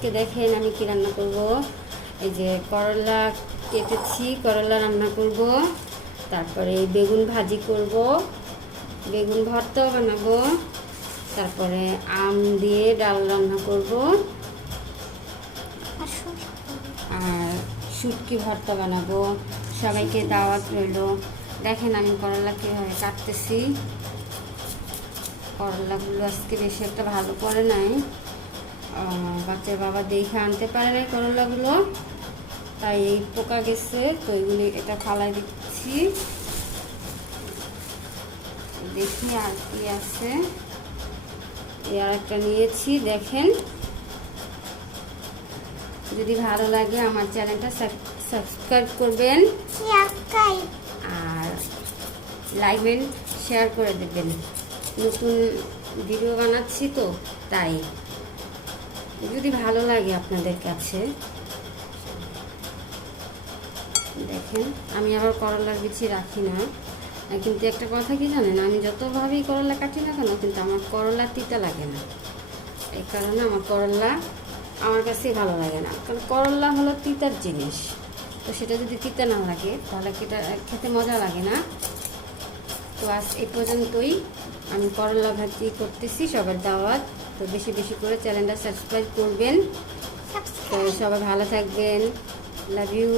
আজকে দেখেন আমি কি রান্না করব। এই যে করলা কেটেছি, করলা রান্না করব, তারপরে বেগুন ভাজি করব, বেগুন ভর্তা বানাবো, তারপরে আম দিয়ে ডাল রান্না করব, আর শুটকি ভর্তা বানাবো। সবাইকে দাওয়াত রইল। দেখেন আমি করলা কীভাবে কাটতেছি। করলাগুলো আজকে বেশি একটা ভালো করে নাই, বাচ্চার বাবা দেখে আনতে পারে নাই করলাগুলো, তাই এই পোকা গেছে, তো এগুলি এটা ফালাই দিচ্ছি। দেখি আর কি আছে। আর একটা নিয়েছি, দেখেন। যদি ভালো লাগে আমার চ্যানেলটা সাবস্ক্রাইব করবেন আর লাইক এন্ড শেয়ার করে দেবেন। নতুন ভিডিও বানাচ্ছি তো, তাই যদি ভালো লাগে আপনাদের কাছে। দেখেন আমি আবার করলার বিচি রাখি না, কিন্তু একটা কথা কি জানেন, আমি যতভাবেই করলা কাটি না কেন, কিন্তু আমার করলা তিতা লাগে না। এই কারণে আমার করলা আমার কাছেই ভালো লাগে না, কারণ করলা হলো তিতার জিনিস। তো সেটা যদি তিতা না লাগে তাহলে খেতে মজা লাগে না। তো আজ এই পর্যন্তই। আমি করলা ভাজি করতেছি, সবার দাওয়াত। তো বেশি বেশি করে চ্যানেলটা সাবস্ক্রাইব করবেন। তো সবাই ভালো থাকবেন। Love you.